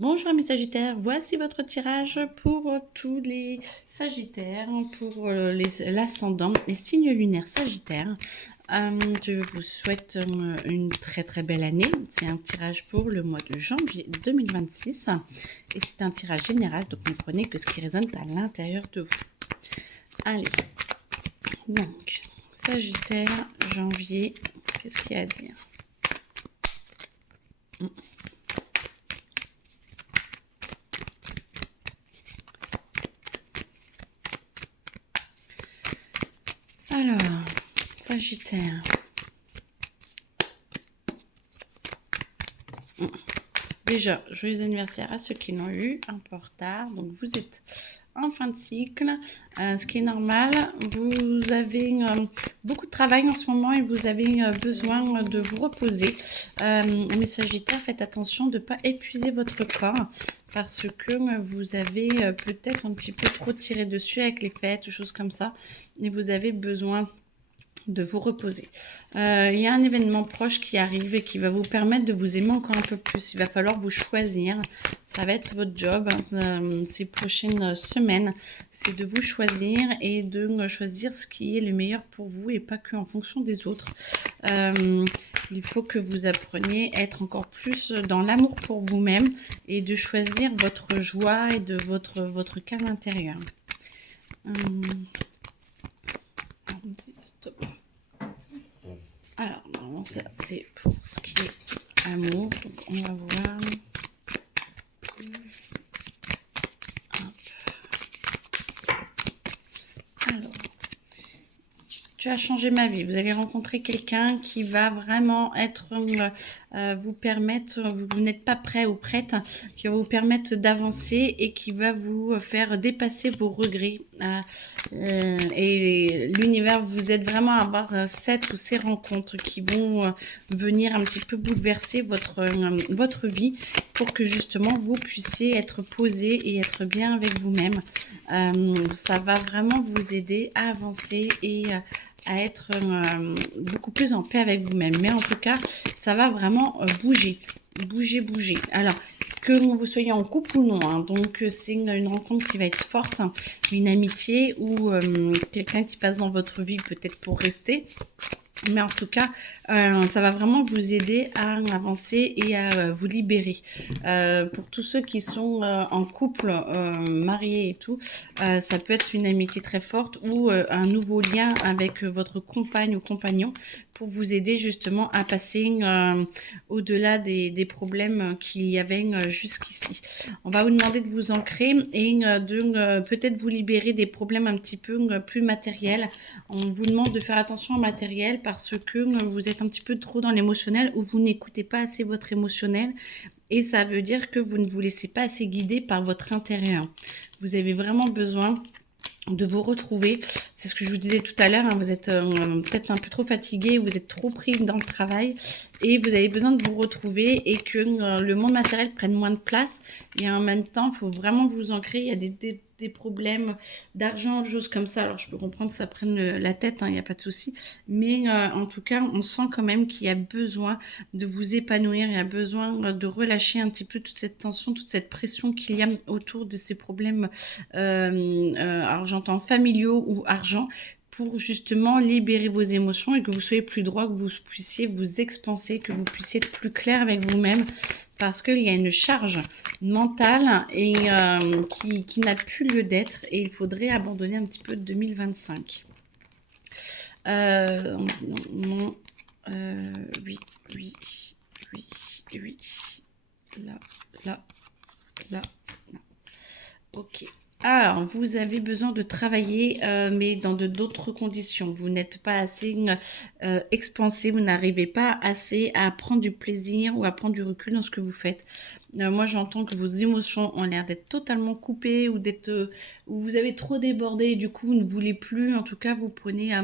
Bonjour mes Sagittaires, voici votre tirage pour tous les Sagittaires, pour l'ascendant et signes lunaires Sagittaires. Je vous souhaite une très très belle année. C'est un tirage pour le mois de janvier 2026 et c'est un tirage général, donc ne prenez que ce qui résonne à l'intérieur de vous. Allez, donc Sagittaire, janvier, qu'est-ce qu'il y a à dire? Alors, Sagittaire. Déjà, joyeux anniversaire à ceux qui l'ont eu, un peu en retard. Donc, vous êtes en fin de cycle, ce qui est normal. Vous avez beaucoup de travail en ce moment et vous avez besoin de vous reposer. Mais Sagittaire, faites attention de ne pas épuiser votre corps parce que vous avez peut-être un petit peu trop tiré dessus avec les fêtes, choses comme ça. Et vous avez besoin de vous reposer. Il y a un événement proche qui arrive et qui va vous permettre de vous aimer encore un peu plus. Il va falloir vous choisir. Ça va être votre job ces prochaines semaines. C'est de vous choisir et de choisir ce qui est le meilleur pour vous et pas que en fonction des autres. Il faut que vous appreniez à être encore plus dans l'amour pour vous-même et de choisir votre joie et de votre calme intérieur. Stop. Alors, normalement, ça, c'est pour ce qui est amour. Donc, on va voir. Alors, tu as changé ma vie. Vous allez rencontrer quelqu'un qui va vraiment être, vous permettre, vous n'êtes pas prêt ou prête, qui va vous permettre d'avancer et qui va vous faire dépasser vos regrets. Et l'univers vous aide vraiment à avoir cette ou ces rencontres qui vont venir un petit peu bouleverser votre vie pour que justement vous puissiez être posé et être bien avec vous-même. Ça va vraiment vous aider à avancer et à être beaucoup plus en paix avec vous-même. Mais en tout cas, ça va vraiment bouger. Bouger. Alors, que vous soyez en couple ou non, hein, donc c'est une rencontre qui va être forte, hein, une amitié ou quelqu'un qui passe dans votre vie peut-être pour rester. Mais en tout cas, ça va vraiment vous aider à avancer et à vous libérer. Pour tous ceux qui sont en couple, mariés et tout, ça peut être une amitié très forte ou un nouveau lien avec votre compagne ou compagnon pour vous aider justement à passer au-delà des problèmes qu'il y avait jusqu'ici. On va vous demander de vous ancrer et de peut-être vous libérer des problèmes un petit peu plus matériels. On vous demande de faire attention au matériel parce que vous êtes un petit peu trop dans l'émotionnel ou vous n'écoutez pas assez votre émotionnel et ça veut dire que vous ne vous laissez pas assez guider par votre intérieur. Vous avez vraiment besoin de vous retrouver. C'est ce que je vous disais tout à l'heure, hein, vous êtes peut-être un peu trop fatigué, vous êtes trop pris dans le travail et vous avez besoin de vous retrouver et que le monde matériel prenne moins de place et en même temps, il faut vraiment vous ancrer. Il y a des problèmes d'argent, des choses comme ça. Alors, je peux comprendre que ça prenne la tête, il n'y a pas de souci. Mais en tout cas, on sent quand même qu'il y a besoin de vous épanouir, il y a besoin de relâcher un petit peu toute cette tension, toute cette pression qu'il y a autour de ces problèmes, alors j'entends familiaux ou argent, pour justement libérer vos émotions et que vous soyez plus droit, que vous puissiez vous expanser, que vous puissiez être plus clair avec vous-même parce qu'il y a une charge mentale et qui n'a plus lieu d'être et il faudrait abandonner un petit peu 2025. Non, oui. Là. Ok. Alors, vous avez besoin de travailler, mais dans d'autres conditions. Vous n'êtes pas assez expansé, vous n'arrivez pas assez à prendre du plaisir ou à prendre du recul dans ce que vous faites. Moi, j'entends que vos émotions ont l'air d'être totalement coupées ou ou vous avez trop débordé et du coup, vous ne voulez plus. En tout cas, vous prenez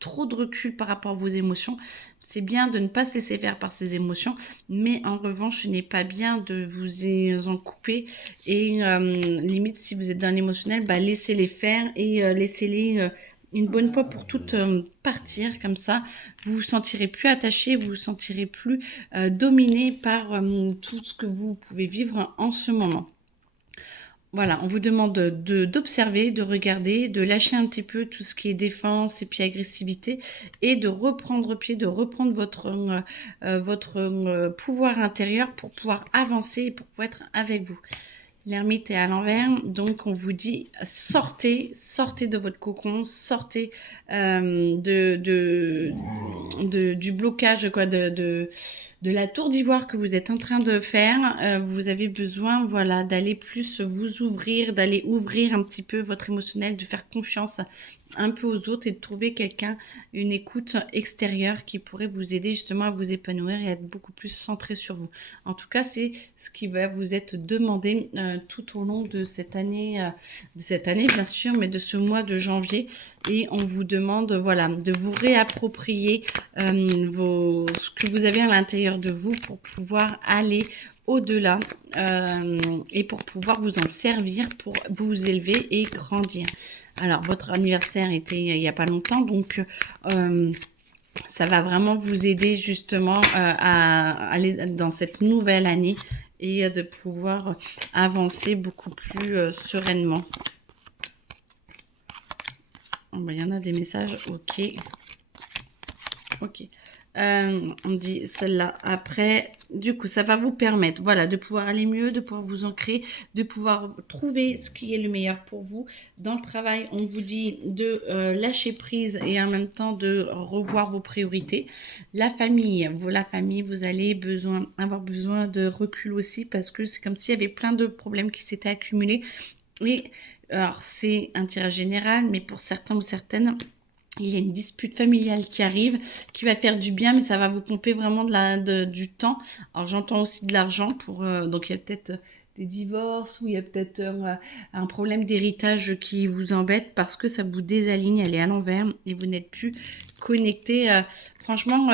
trop de recul par rapport à vos émotions. C'est bien de ne pas se laisser faire par ces émotions, mais en revanche, ce n'est pas bien de vous en couper et limite, si vous êtes dans l'émotionnel, laissez-les faire et laissez-les une bonne fois pour toutes partir. Comme ça, vous vous sentirez plus attaché, vous vous sentirez plus dominé par tout ce que vous pouvez vivre en ce moment. Voilà, on vous demande d'observer, de regarder, de lâcher un petit peu tout ce qui est défense et puis agressivité et de reprendre pied, de reprendre votre pouvoir intérieur pour pouvoir avancer et pour pouvoir être avec vous. L'ermite est à l'envers, donc on vous dit sortez, sortez de votre cocon, sortez du blocage, quoi, de la tour d'ivoire que vous êtes en train de faire. Vous avez besoin, voilà, d'aller plus vous ouvrir, d'aller ouvrir un petit peu votre émotionnel, de faire confiance un peu aux autres et de trouver quelqu'un, une écoute extérieure qui pourrait vous aider justement à vous épanouir et être beaucoup plus centré sur vous. En tout cas, c'est ce qui va vous être demandé tout au long de cette année bien sûr, mais de ce mois de janvier. Et on vous demande, voilà, de vous réapproprier ce que vous avez à l'intérieur de vous pour pouvoir aller au-delà et pour pouvoir vous en servir pour vous élever et grandir. Alors, votre anniversaire était il n'y a pas longtemps, donc ça va vraiment vous aider justement à aller dans cette nouvelle année et de pouvoir avancer beaucoup plus sereinement. Oh, ben, il y en a des messages, ok. Ok. On dit celle-là. Après, du coup, ça va vous permettre, voilà, de pouvoir aller mieux, de pouvoir vous ancrer, de pouvoir trouver ce qui est le meilleur pour vous. Dans le travail, on vous dit de lâcher prise et en même temps de revoir vos priorités. La famille, vous allez avoir besoin de recul aussi parce que c'est comme s'il y avait plein de problèmes qui s'étaient accumulés. Et alors, c'est un tirage général, mais pour certains ou certaines, il y a une dispute familiale qui arrive, qui va faire du bien, mais ça va vous pomper vraiment du temps. Alors j'entends aussi de l'argent donc il y a peut-être des divorces ou il y a peut-être un problème d'héritage qui vous embête parce que ça vous désaligne, elle est à l'envers et vous n'êtes plus connecté. Franchement,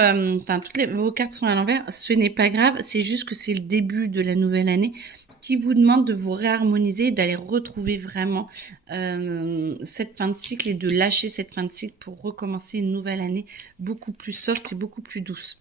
vos cartes sont à l'envers, ce n'est pas grave, c'est juste que c'est le début de la nouvelle année qui vous demande de vous réharmoniser, d'aller retrouver vraiment cette fin de cycle et de lâcher cette fin de cycle pour recommencer une nouvelle année beaucoup plus soft et beaucoup plus douce.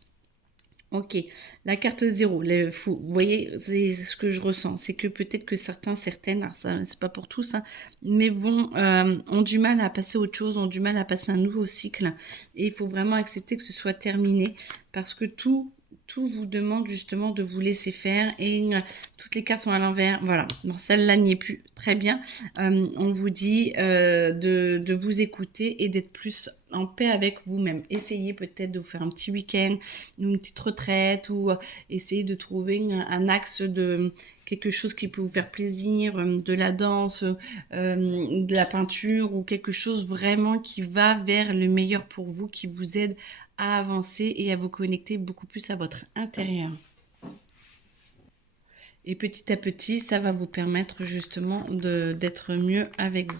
Ok, la carte 0, les fous, vous voyez, c'est ce que je ressens, c'est que peut-être que certaines, alors ça c'est pas pour tous, hein, mais ont du mal à passer à autre chose, ont du mal à passer un nouveau cycle, et il faut vraiment accepter que ce soit terminé, parce que tout vous demande justement de vous laisser faire et toutes les cartes sont à l'envers. Voilà, bon, celle-là n'y est plus. Très bien. On vous dit de vous écouter et d'être plus en paix avec vous-même. Essayez peut-être de vous faire un petit week-end, une petite retraite ou essayez de trouver un axe de quelque chose qui peut vous faire plaisir, de la danse, de la peinture ou quelque chose vraiment qui va vers le meilleur pour vous, qui vous aide à avancer et à vous connecter beaucoup plus à votre intérieur. Et petit à petit, ça va vous permettre justement d'être mieux avec vous.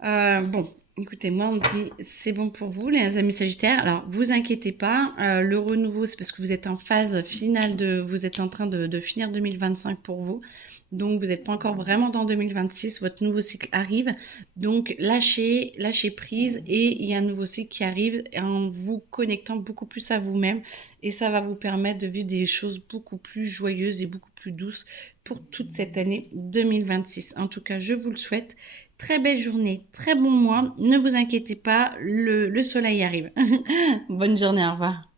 Bon, écoutez, moi on me dit c'est bon pour vous les amis Sagittaires. Alors vous inquiétez pas, le renouveau c'est parce que vous êtes en phase finale vous êtes en train de finir 2025 pour vous. Donc vous n'êtes pas encore vraiment dans 2026, votre nouveau cycle arrive. Donc lâchez prise et il y a un nouveau cycle qui arrive en vous connectant beaucoup plus à vous-même et ça va vous permettre de vivre des choses beaucoup plus joyeuses et beaucoup plus douces pour toute cette année 2026. En tout cas, je vous le souhaite. Très belle journée, très bon mois. Ne vous inquiétez pas, le soleil arrive. Bonne journée, au revoir.